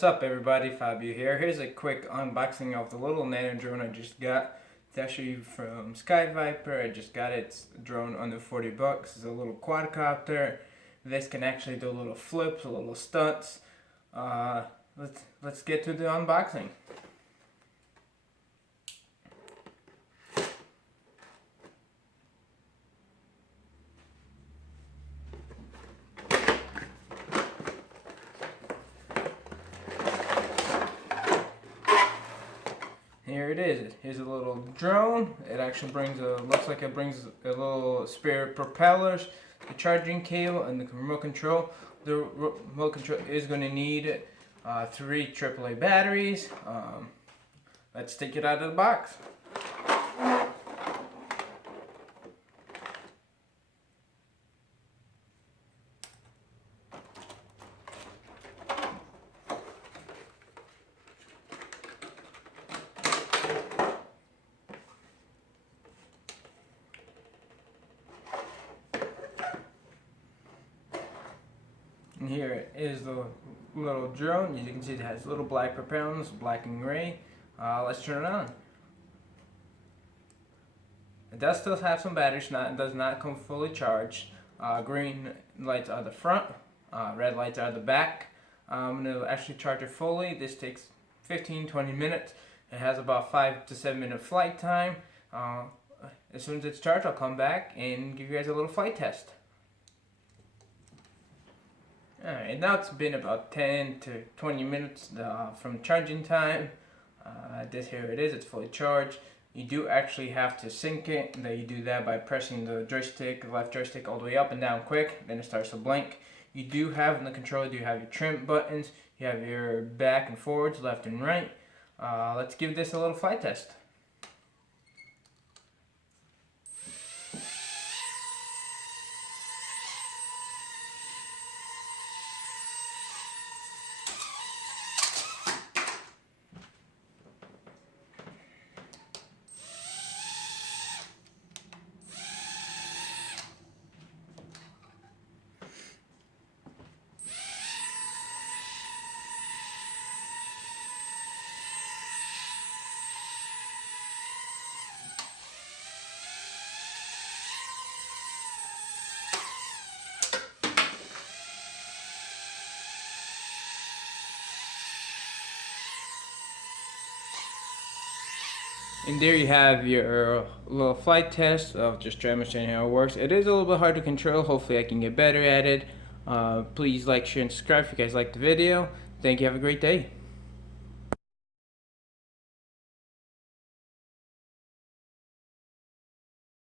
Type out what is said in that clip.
What's up everybody, Fabio here. Here's a quick unboxing of the little Nano drone I just got. It's actually from Sky Viper. I just got it. It's a drone under 40 bucks. It's a little quadcopter. This can actually do little flips, little stunts. Let's get to the unboxing. Here it is. Here's a little drone. It actually looks like it brings a little spare propellers, the charging cable, and the remote control. The remote control is going to need 3 AAA batteries. Let's take it out of the box. And here is the little drone. As you can see, it has little black propellers, black and gray. Let's turn it on. It does still have some batteries. It does not come fully charged. Green lights are the front, red lights are the back. I'm going to actually charge it fully. This takes 15-20 minutes. It has about 5 to 7 minute flight time. As soon as it's charged, I'll come back and give you guys a little flight test. Alright, now it's been about 10 to 20 minutes from charging time. Here it is, it's fully charged. You do actually have to sync it. You do that by pressing the joystick, left joystick all the way up and down quick, then it starts to blink. You do have in the controller, you have your trim buttons, you have your back and forwards, left and right. Let's give this a little flight test. And there you have your little flight test of just demonstrating how it works. It is a little bit hard to control. Hopefully I can get better at it. Please like, share, and subscribe if you guys like the video. Thank you. Have a great day.